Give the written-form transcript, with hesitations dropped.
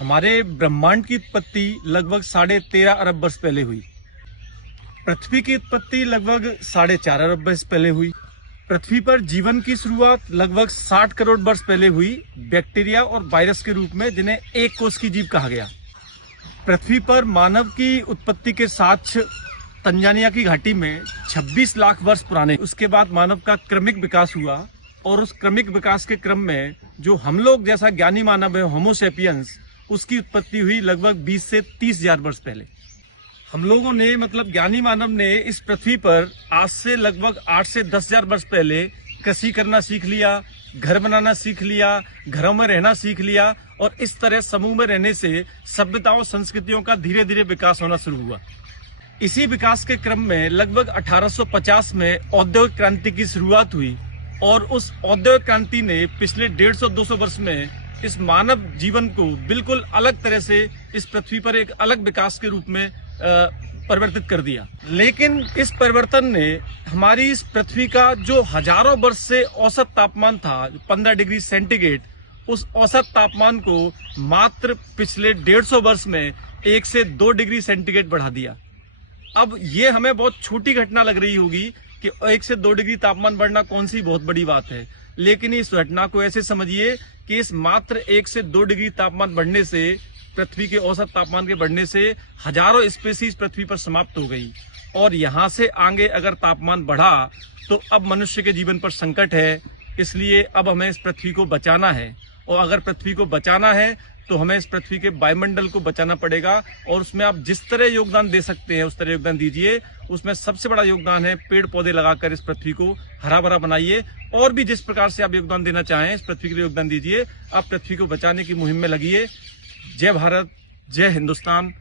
हमारे ब्रह्मांड की उत्पत्ति लगभग 13.5 अरब वर्ष पहले हुई। पृथ्वी की उत्पत्ति लगभग 4.5 अरब वर्ष पहले हुई। पृथ्वी पर जीवन की शुरुआत लगभग 60 करोड़ वर्ष पहले हुई, बैक्टीरिया और वायरस के रूप में, जिन्हें एक कोश की जीव कहा गया। पृथ्वी पर मानव की उत्पत्ति के साक्ष्य तंजानिया की घाटी में 26 लाख वर्ष पुराने। उसके बाद मानव का क्रमिक विकास हुआ और उस क्रमिक विकास के क्रम में जो हम लोग जैसा ज्ञानी मानव है, होमो सेपियंस, उसकी उत्पत्ति हुई लगभग 20 से 30 हजार वर्ष पहले। हम लोगों ने ज्ञानी मानव ने इस पृथ्वी पर आज से लगभग 8 से 10 हजार वर्ष पहले कृषि करना सीख लिया, घर बनाना सीख लिया, घरों में रहना सीख लिया और इस तरह समूह में रहने से सभ्यताओं संस्कृतियों का धीरे धीरे विकास होना शुरू हुआ। इसी विकास के क्रम में लगभग 1850 में औद्योगिक क्रांति की शुरुआत हुई और उस औद्योगिक क्रांति ने पिछले 150-200 वर्ष में इस मानव जीवन को बिल्कुल अलग तरह से इस पृथ्वी पर एक अलग विकास के रूप में परिवर्तित कर दिया। लेकिन इस परिवर्तन ने हमारी इस पृथ्वी का जो हजारों वर्ष से औसत तापमान था 15 डिग्री सेंटीग्रेड, उस औसत तापमान को मात्र पिछले 150 वर्ष में 1 से 2 डिग्री सेंटीग्रेड बढ़ा दिया। अब ये हमें बहुत छोटी घटना लग रही होगी कि 1 से 2 डिग्री तापमान बढ़ना कौन सी बहुत बड़ी बात है, लेकिन इस घटना को ऐसे समझिए कि इस मात्र 1 से 2 डिग्री तापमान बढ़ने से, पृथ्वी के औसत तापमान के बढ़ने से हजारों स्पीशीज पृथ्वी पर समाप्त हो गई और यहाँ से आगे अगर तापमान बढ़ा तो अब मनुष्य के जीवन पर संकट है। इसलिए अब हमें इस पृथ्वी को बचाना है और अगर पृथ्वी को बचाना है तो हमें इस पृथ्वी के वायुमंडल को बचाना पड़ेगा और उसमें आप जिस तरह योगदान दे सकते हैं उस तरह योगदान दीजिए। उसमें सबसे बड़ा योगदान है पेड़ पौधे लगाकर इस पृथ्वी को हरा भरा बनाइए और भी जिस प्रकार से आप योगदान देना चाहें इस पृथ्वी के लिए योगदान दीजिए। आप पृथ्वी को बचाने की मुहिम में लगिए। जय भारत, जय हिंदुस्तान।